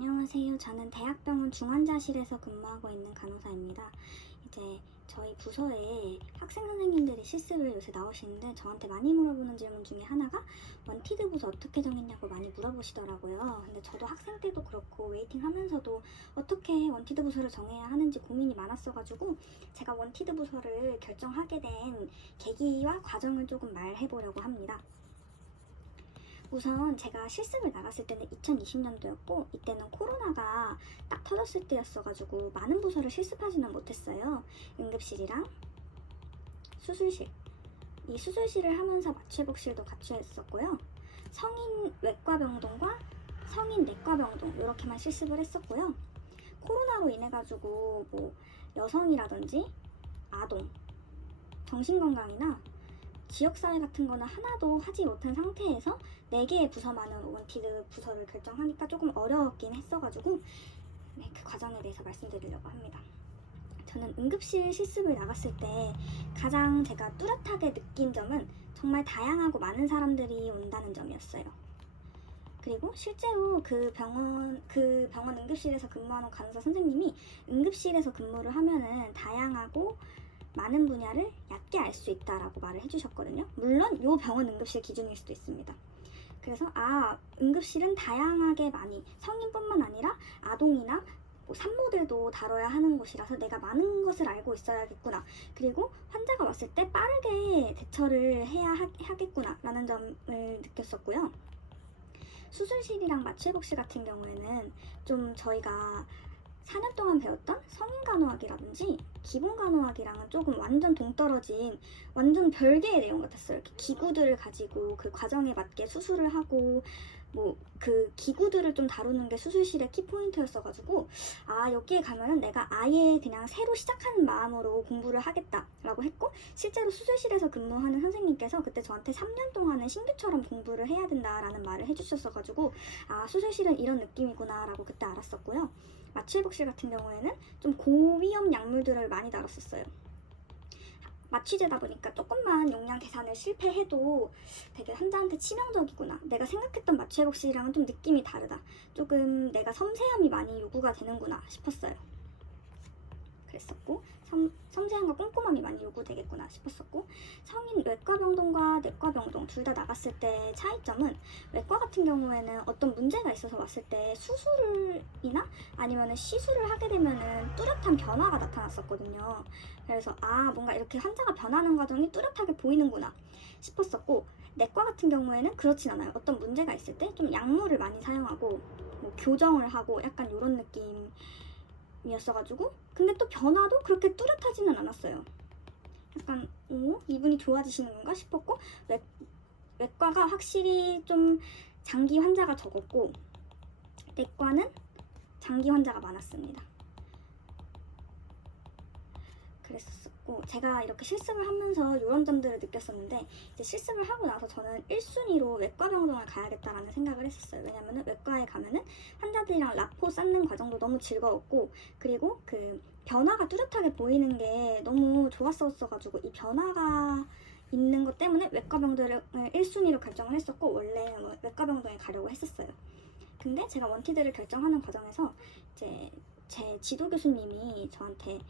안녕하세요. 저는 대학병원 중환자실에서 근무하고 있는 간호사입니다. 이제 저희 부서에 학생 선생님들이 실습을 요새 나오시는데 저한테 많이 물어보는 질문 중에 하나가 원티드 부서 어떻게 정했냐고 많이 물어보시더라고요. 근데 저도 학생 때도 그렇고 웨이팅 하면서도 어떻게 원티드 부서를 정해야 하는지 고민이 많았어가지고 제가 원티드 부서를 결정하게 된 계기와 과정을 조금 말해보려고 합니다. 우선 제가 실습을 나갔을 때는 2020년도였고 이때는 코로나가 딱 터졌을 때였어가지고 많은 부서를 실습하지는 못했어요. 응급실이랑 수술실, 이 수술실을 하면서 마취복실도 같이 했었고요. 성인 외과병동과 성인 내과병동 이렇게만 실습을 했었고요. 코로나로 인해가지고 뭐 여성이라든지 아동, 정신건강이나 지역사회 같은 거는 하나도 하지 못한 상태에서 4개의 부서만으로 원티드 부서를 결정하니까 조금 어려웠긴 했어가지고 그 과정에 대해서 말씀드리려고 합니다. 저는 응급실 실습을 나갔을 때 가장 제가 뚜렷하게 느낀 점은 정말 다양하고 많은 사람들이 온다는 점이었어요. 그리고 실제로 그 병원 응급실에서 근무하는 간호사 선생님이 응급실에서 근무를 하면은 다양하고 많은 분야를 얕게 알 수 있다라고 말을 해주셨거든요. 물론 이 병원 응급실 기준일 수도 있습니다. 그래서 응급실은 다양하게 많이 성인뿐만 아니라 아동이나 산모들도 다뤄야 하는 곳이라서 내가 많은 것을 알고 있어야겠구나. 그리고 환자가 왔을 때 빠르게 대처를 해야 하겠구나 라는 점을 느꼈었고요. 수술실이랑 마취복실 같은 경우에는 좀 저희가 4년 동안 배웠던 성인간호학이라든지 기본간호학이랑은 조금 완전 동떨어진 완전 별개의 내용 같았어요. 이렇게 기구들을 가지고 그 과정에 맞게 수술을 하고 뭐 그 기구들을 좀 다루는 게 수술실의 키포인트였어가지고 여기에 가면은 내가 아예 그냥 새로 시작하는 마음으로 공부를 하겠다라고 했고, 실제로 수술실에서 근무하는 선생님께서 그때 저한테 3년 동안은 신규처럼 공부를 해야 된다라는 말을 해주셨어가지고 수술실은 이런 느낌이구나 라고 그때 알았었고요. 마취복실 같은 경우에는 좀 고위험 약물들을 많이 다뤘었어요. 마취제다 보니까 조금만 용량 계산을 실패해도 되게 환자한테 치명적이구나. 내가 생각했던 마취복실이랑은 좀 느낌이 다르다. 조금 내가 섬세함이 많이 요구가 되는구나 싶었어요. 그랬었고, 섬세함과 꼼꼼함이 많이 요구되겠구나 싶었었고, 성인 외과병동과 내과병동 둘 다 나갔을 때 차이점은 외과 같은 경우에는 어떤 문제가 있어서 왔을 때 수술이나 아니면 시술을 하게 되면은 뚜렷한 변화가 나타났었거든요. 그래서 뭔가 이렇게 환자가 변하는 과정이 뚜렷하게 보이는구나 싶었었고, 내과 같은 경우에는 그렇진 않아요. 어떤 문제가 있을 때 좀 약물을 많이 사용하고 뭐 교정을 하고 약간 이런 느낌이었어가지고, 근데 또 변화도 그렇게 뚜렷하지는 않았어요. 약간 이분이 좋아지시는 건가 싶었고, 외과가 확실히 좀 장기 환자가 적었고 내과는 장기 환자가 많았습니다. 그랬었고, 제가 이렇게 실습을 하면서 이런 점들을 느꼈었는데, 이제 실습을 하고 나서 저는 1순위로 외과병동을 가야겠다라는 생각을 했었어요. 왜냐면은 외과에 가면은 환자들이랑 라포 쌓는 과정도 너무 즐거웠고, 그리고 그 변화가 뚜렷하게 보이는 게 너무 좋았었어가지고 이 변화가 있는 것 때문에 외과병동을 1순위로 결정을 했었고, 원래는 외과병동에 가려고 했었어요. 근데 제가 원티드를 결정하는 과정에서 이제 제 지도 교수님이 저한테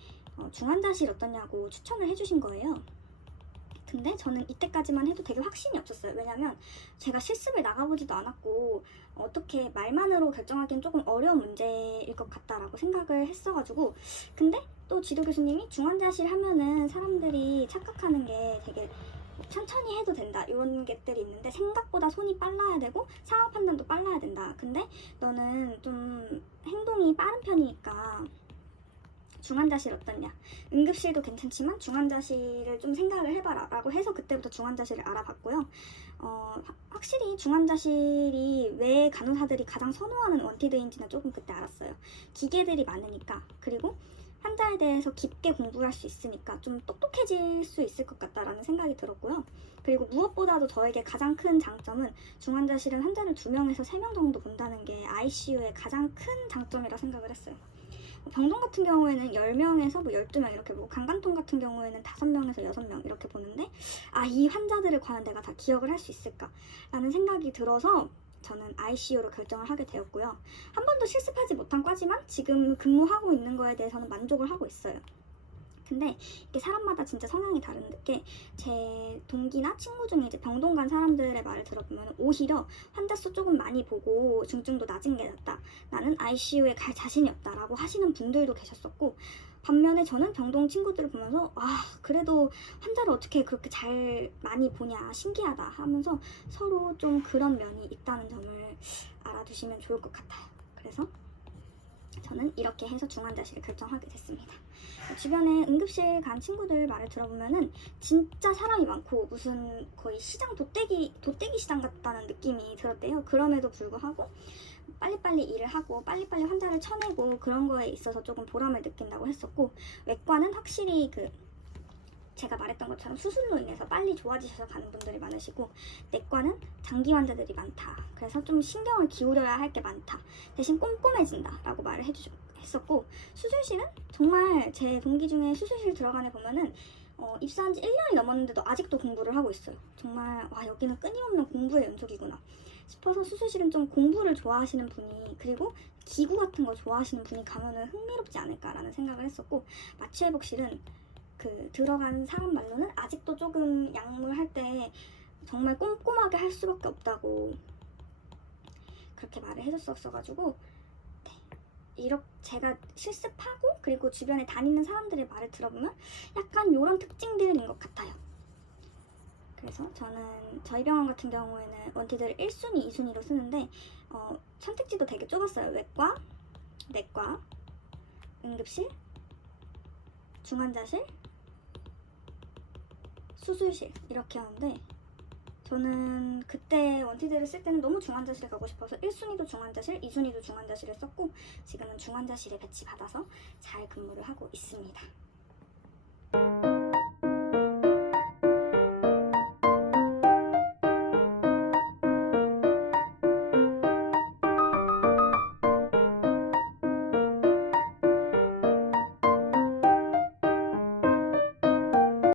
중환자실 어떠냐고 추천을 해주신 거예요. 근데 저는 이때까지만 해도 되게 확신이 없었어요. 왜냐면 제가 실습을 나가보지도 않았고 어떻게 말만으로 결정하기엔 조금 어려운 문제일 것 같다라고 생각을 했어가지고, 근데 또 지도 교수님이 중환자실 하면은 사람들이 착각하는 게 되게 천천히 해도 된다 이런 것들이 있는데 생각보다 손이 빨라야 되고 상황 판단도 빨라야 된다. 근데 너는 좀 행동이 빠른 편이니까 중환자실 어떠냐, 응급실도 괜찮지만 중환자실을 좀 생각을 해봐라 라고 해서 그때부터 중환자실을 알아봤고요. 확실히 중환자실이 왜 간호사들이 가장 선호하는 원티드인지는 조금 그때 알았어요. 기계들이 많으니까, 그리고 환자에 대해서 깊게 공부할 수 있으니까 좀 똑똑해질 수 있을 것 같다라는 생각이 들었고요. 그리고 무엇보다도 저에게 가장 큰 장점은 중환자실은 환자를 2명에서 3명 정도 본다는 게 ICU의 가장 큰 장점이라 생각을 했어요. 병동 같은 경우에는 10명에서 12명 이렇게 보고, 강간통 같은 경우에는 5명에서 6명 이렇게 보는데 이 환자들을 과연 내가 다 기억을 할 수 있을까 라는 생각이 들어서 저는 ICU로 결정을 하게 되었고요. 한 번도 실습하지 못한 과지만 지금 근무하고 있는 거에 대해서는 만족을 하고 있어요. 근데 이게 사람마다 진짜 성향이 다른 게 제 동기나 친구 중에 이제 병동 간 사람들의 말을 들어보면 오히려 환자 수 조금 많이 보고 중증도 낮은 게 낫다. 나는 ICU에 갈 자신이 없다라고 하시는 분들도 계셨었고 반면에 저는 병동 친구들을 보면서 그래도 환자를 어떻게 그렇게 잘 많이 보냐 신기하다 하면서 서로 좀 그런 면이 있다는 점을 알아두시면 좋을 것 같아요. 그래서 저는 이렇게 해서 중환자실을 결정하게 됐습니다. 주변에 응급실 간 친구들 말을 들어보면은 진짜 사람이 많고 무슨 거의 시장 도떼기 시장 같다는 느낌이 들었대요. 그럼에도 불구하고 빨리빨리 일을 하고 빨리빨리 환자를 쳐내고 그런 거에 있어서 조금 보람을 느낀다고 했었고 외과는 확실히 제가 말했던 것처럼 수술로 인해서 빨리 좋아지셔서 가는 분들이 많으시고 내과는 장기 환자들이 많다. 그래서 좀 신경을 기울여야 할 게 많다. 대신 꼼꼼해진다 라고 말을 했었고 수술실은 정말 제 동기 중에 수술실 들어간 애 보면은 입사한 지 1년이 넘었는데도 아직도 공부를 하고 있어요. 정말 여기는 끊임없는 공부의 연속이구나 싶어서 수술실은 좀 공부를 좋아하시는 분이 그리고 기구 같은 거 좋아하시는 분이 가면은 흥미롭지 않을까라는 생각을 했었고 마취회복실은 들어간 사람 말로는 아직도 조금 약물할 때 정말 꼼꼼하게 할 수밖에 없다고 그렇게 말을 해줬었어가지고 이렇게 제가 실습하고 그리고 주변에 다니는 사람들의 말을 들어보면 약간 이런 특징들인 것 같아요. 그래서 저는 저희 병원 같은 경우에는 원티드를 1순위, 2순위로 쓰는데 선택지도 되게 좁았어요. 외과, 내과, 응급실, 중환자실, 수술실 이렇게 하는데 저는 그때 원티드를 쓸 때는 너무 중환자실에 가고 싶어서 1순위도 중환자실, 2순위도 중환자실을 썼고 지금은 중환자실에 배치받아서 잘 근무를 하고 있습니다.